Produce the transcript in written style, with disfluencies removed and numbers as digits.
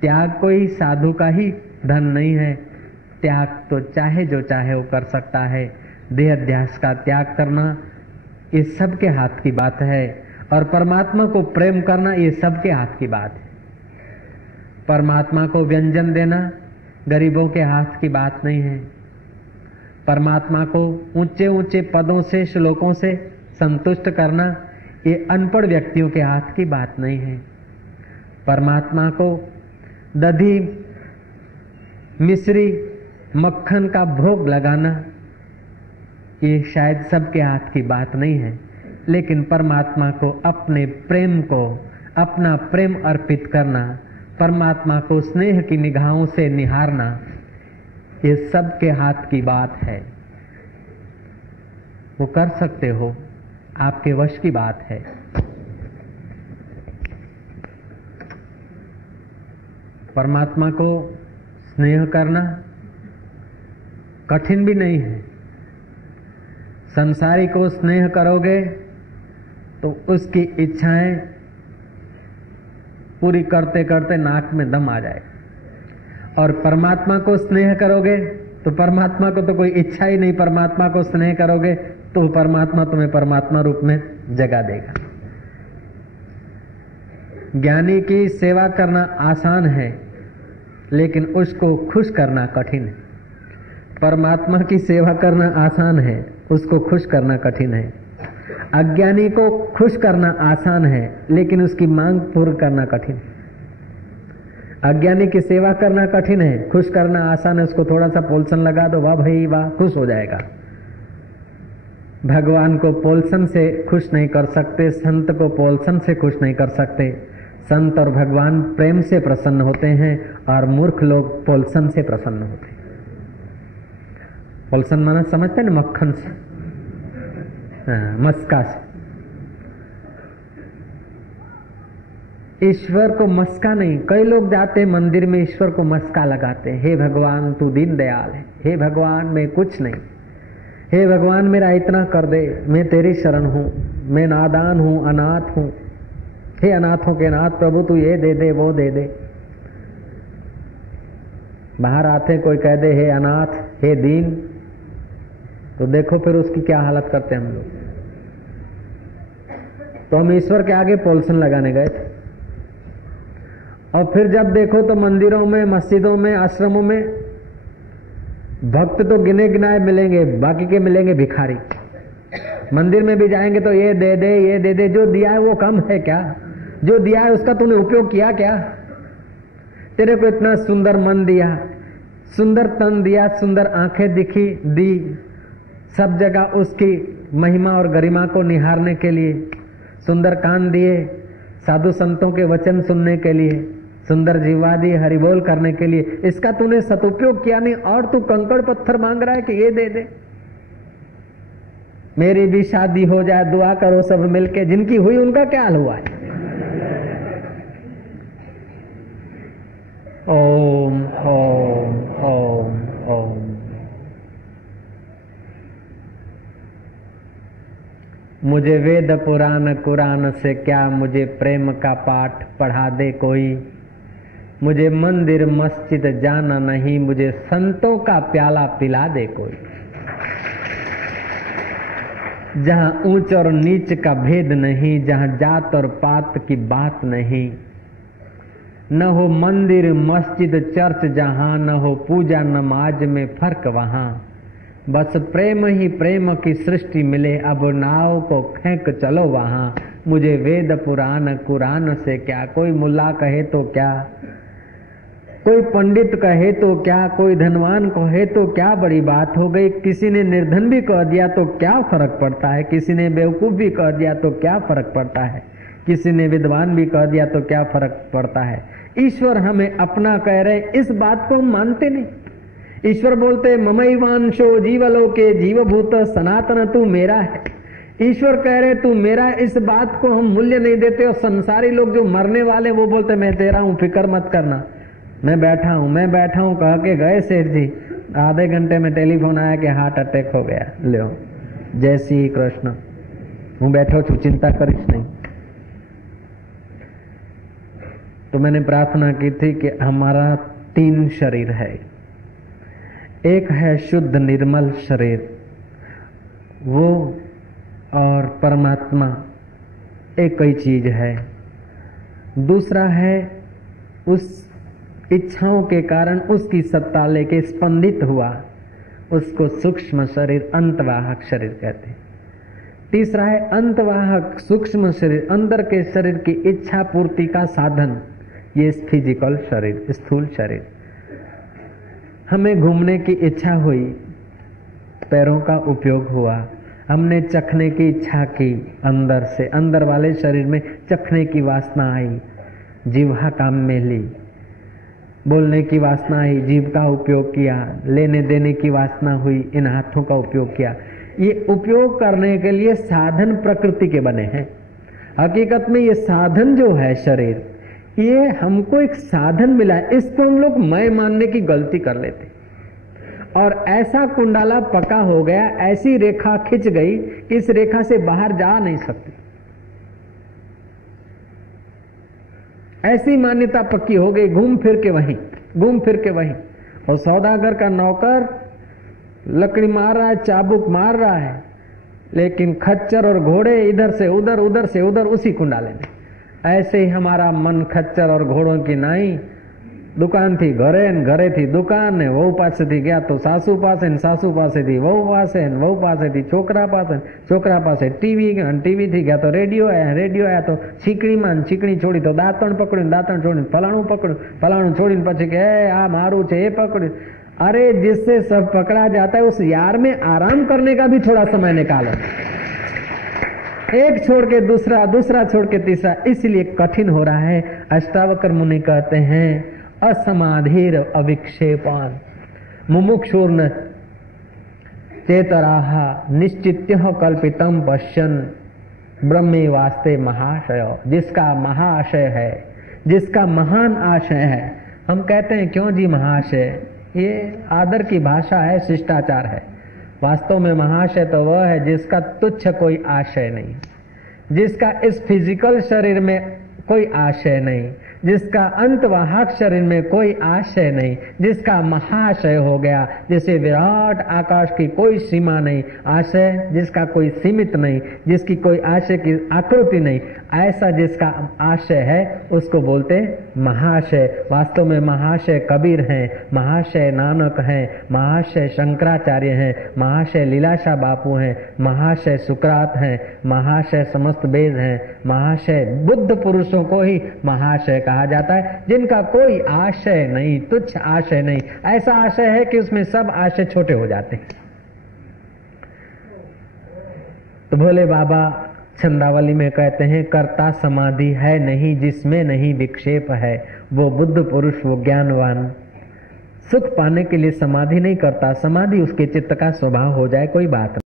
त्याग कोई साधु का ही धन नहीं है। त्याग तो चाहे जो चाहे वो कर सकता है। देहाध्यास का त्याग करना ये सबके हाथ की बात है, और परमात्मा को प्रेम करना ये सबके हाथ की बात है। परमात्मा को व्यंजन देना गरीबों के हाथ की बात नहीं है। परमात्मा को ऊंचे ऊंचे पदों से, श्लोकों से संतुष्ट करना ये अनपढ़ व्यक्तियों के हाथ की बात नहीं है। परमात्मा को दधी, मिश्री, मक्खन का भोग लगाना ये शायद सबके हाथ की बात नहीं है, लेकिन परमात्मा को अपने प्रेम को, अपना प्रेम अर्पित करना, परमात्मा को स्नेह की निगाहों से निहारना, ये सबके हाथ की बात है। वो कर सकते हो, आपके वश की बात है। परमात्मा को स्नेह करना कठिन भी नहीं है। संसारी को स्नेह करोगे तो उसकी इच्छाएं पूरी करते करते नाक में दम आ जाए, और परमात्मा को स्नेह करोगे तो परमात्मा को तो कोई इच्छा ही नहीं, परमात्मा को स्नेह करोगे तो परमात्मा तुम्हें परमात्मा रूप में जगा देगा। ज्ञानी की सेवा करना आसान है, लेकिन उसको खुश करना कठिन है। परमात्मा की सेवा करना आसान है, उसको खुश करना कठिन है। अज्ञानी को खुश करना आसान है, लेकिन उसकी मांग पूर्ण करना कठिन है। अज्ञानी की सेवा करना कठिन है, खुश करना आसान है। उसको थोड़ा सा पोल्सन लगा दो, वाह भाई वाह, खुश हो जाएगा। भगवान को पोल्सन से खुश नहीं कर सकते, संत को पोल्सन से खुश नहीं कर सकते। संत और भगवान प्रेम से प्रसन्न होते हैं, और मूर्ख लोग पोल्सन से प्रसन्न होते हैं। पोल्सन माना समझते हैं ना, मक्खन से, मस्का से। ईश्वर को मस्का नहीं, कई लोग जाते मंदिर में ईश्वर को मस्का लगाते हैं। हे भगवान तू दीन दयाल है, हे भगवान मैं कुछ नहीं, हे भगवान मेरा इतना कर दे, मैं तेरी शरण हूं, मैं नादान हूं, अनाथ हूं, हे अनाथों के नाथ प्रभु तू ये दे दे वो दे दे। बाहर आते कोई कह दे हे अनाथ, हे दीन, तो देखो फिर उसकी क्या हालत करते हैं हम लोग। तो हम ईश्वर के आगे पोल्सन लगाने गए थे, और फिर जब देखो तो मंदिरों में, मस्जिदों में, आश्रमों में भक्त तो गिने गिनाए मिलेंगे, बाकी के मिलेंगे भिखारी। मंदिर में भी जाएंगे तो ये दे दे ये दे दे। जो दिया है वो कम है क्या? जो दिया है उसका तूने उपयोग किया क्या? तेरे को इतना सुंदर मन दिया, सुंदर तन दिया, सुंदर आंखें दी, सब जगह उसकी महिमा और गरिमा को निहारने के लिए, सुंदर कान दिए साधु संतों के वचन सुनने के लिए, सुंदर जीवा दी हरिबोल करने के लिए। इसका तूने सदुपयोग किया नहीं, और तू कंकड़ पत्थर मांग रहा है कि ये दे दे। मेरी भी शादी हो जाए, दुआ करो सब मिलके। जिनकी हुई उनका क्या हाल हुआ है? ओम ओम ओम ओम। मुझे वेद पुराण कुरान से क्या, मुझे प्रेम का पाठ पढ़ा दे कोई। मुझे मंदिर मस्जिद जाना नहीं, मुझे संतों का प्याला पिला दे कोई। जहां ऊंच और नीच का भेद नहीं, जहां जात और पात की बात नहीं, न हो मंदिर मस्जिद चर्च जहां, न हो पूजा नमाज में फर्क वहां। बस प्रेम ही प्रेम की सृष्टि मिले, अब नाव को फेंक चलो वहां। मुझे वेद पुराण कुरान से क्या, कोई मुल्ला कहे तो क्या, कोई पंडित कहे तो क्या, कोई धनवान कहे तो क्या बड़ी बात हो गई। किसी ने निर्धन भी कह दिया तो क्या फर्क पड़ता है, किसी ने बेवकूफ भी कह दिया तो क्या फर्क पड़ता है, किसी ने विद्वान भी कह दिया तो क्या फर्क पड़ता है। ईश्वर हमें अपना कह रहे, इस बात को हम मानते नहीं। ईश्वर बोलते ममैवांशो जीवलोके जीवभूत सनातन, तू मेरा है। ईश्वर कह रहे तू मेरा, इस बात को हम मूल्य नहीं देते। और संसारी लोग जो मरने वाले वो बोलते मैं तेरा हूं, फिक्र मत करना, मैं बैठा हूं कह के गए सेठ जी। आधे घंटे में टेलीफोन आया कि हार्ट अटैक हो गया, लो जय श्री कृष्ण, हूं बैठो छू, चिंता करीश नहीं। तो मैंने प्रार्थना की थी कि हमारा 3 शरीर है। एक है शुद्ध निर्मल शरीर, वो और परमात्मा एक ही चीज है। दूसरा है उस इच्छाओं के कारण उसकी सत्ता लेके स्पंदित हुआ, उसको सूक्ष्म शरीर, अंतवाहक शरीर कहते हैं। तीसरा है अंतवाहक सूक्ष्म शरीर, अंदर के शरीर की इच्छा पूर्ति का साधन, ये फिजिकल शरीर, स्थूल शरीर। हमें घूमने की इच्छा हुई, पैरों का उपयोग हुआ, हमने चखने की इच्छा की, अंदर से, अंदर वाले शरीर में चखने की वासना आई, जीवा काम में ली। बोलने की वासना आई, जीभ का उपयोग किया। लेने देने की वासना हुई, इन हाथों का उपयोग किया। ये उपयोग करने के लिए साधन प्रकृति के बने हैं। हकीकत में ये साधन जो है शरीर, ये हमको एक साधन मिला है, इसको हम लोग मैं मानने की गलती कर लेते और ऐसा कुंडाला पका हो गया, ऐसी रेखा खिंच गई, इस रेखा से बाहर जा नहीं सकती। ऐसी मान्यता पक्की हो गई, घूम फिर के वहीं, घूम फिर के वहीं। और सौदागर का नौकर लकड़ी मार रहा है, चाबुक मार रहा है, लेकिन खच्चर और घोड़े इधर से उधर, उधर से उधर उसी कुंडाले में। ऐसे ही हमारा मन खच्चर और घोड़ों की नाई, दुकान थी घरे, घरे थी दुकान ने, वहू पासे थी गया तो सासू पासे, सासू पासे थी वहू पासे, वहू पासे थी छोकरा पासे, छोकरा पासे टीवी, टीवी थी गया तो रेडियो आया तो छीकणी मान, छीकणी छोड़ी तो दांतण पकड़્યું, दांतण छोड़ी फलाणું पकड़્યું, फलाणું छोड़ी પછી કે આ મારું છે એ पकड़્યું। अरे जिससे सब पकड़ा जाता है उस यार में आराम करने का भी थोड़ा समय निकालो। एक छोड़ के दूसरा, दूसरा छोड़ के तीसरा, इसलिए कठिन हो रहा है। अष्टावक्र मुनि कहते हैं असमाधिर अविक्षेपान मुमुक्षुर्न चेतराह निश्चित्य कल्पितम पश्यन ब्रह्मे वास्ते महाशय। जिसका महाशय है, जिसका महान आशय है, हम कहते हैं क्यों जी महाशय, ये आदर की भाषा है, शिष्टाचार है। वास्तव में महाशय तो वह है जिसका तुच्छ कोई आशय नहीं, जिसका इस फिजिकल शरीर में कोई आशय नहीं, जिसका अंतवाहक शरीर में कोई आशय नहीं, जिसका महाशय हो गया, जैसे विराट आकाश की कोई सीमा नहीं, आशय जिसका कोई सीमित नहीं, जिसकी कोई आशय की आकृति नहीं, ऐसा जिसका आशय है उसको बोलते महाशय। वास्तव में महाशय कबीर हैं, महाशय नानक हैं, महाशय शंकराचार्य हैं, महाशय लीलाशाह बापू हैं, महाशय सुकरात हैं, महाशय समस्त वेद हैं, महाशय बुद्ध पुरुषों को ही महाशय कहा जाता है, जिनका कोई आशय नहीं, तुच्छ आशय नहीं। ऐसा आशय है कि उसमें सब आशय छोटे हो जाते हैं। तो भोले बाबा छंदावली में कहते हैं कर्ता समाधि है नहीं जिसमें नहीं विक्षेप है, वो बुद्ध पुरुष, वो ज्ञानवान। सुख पाने के लिए समाधि नहीं करता, समाधि उसके चित्त का स्वभाव हो जाए कोई बात नहीं।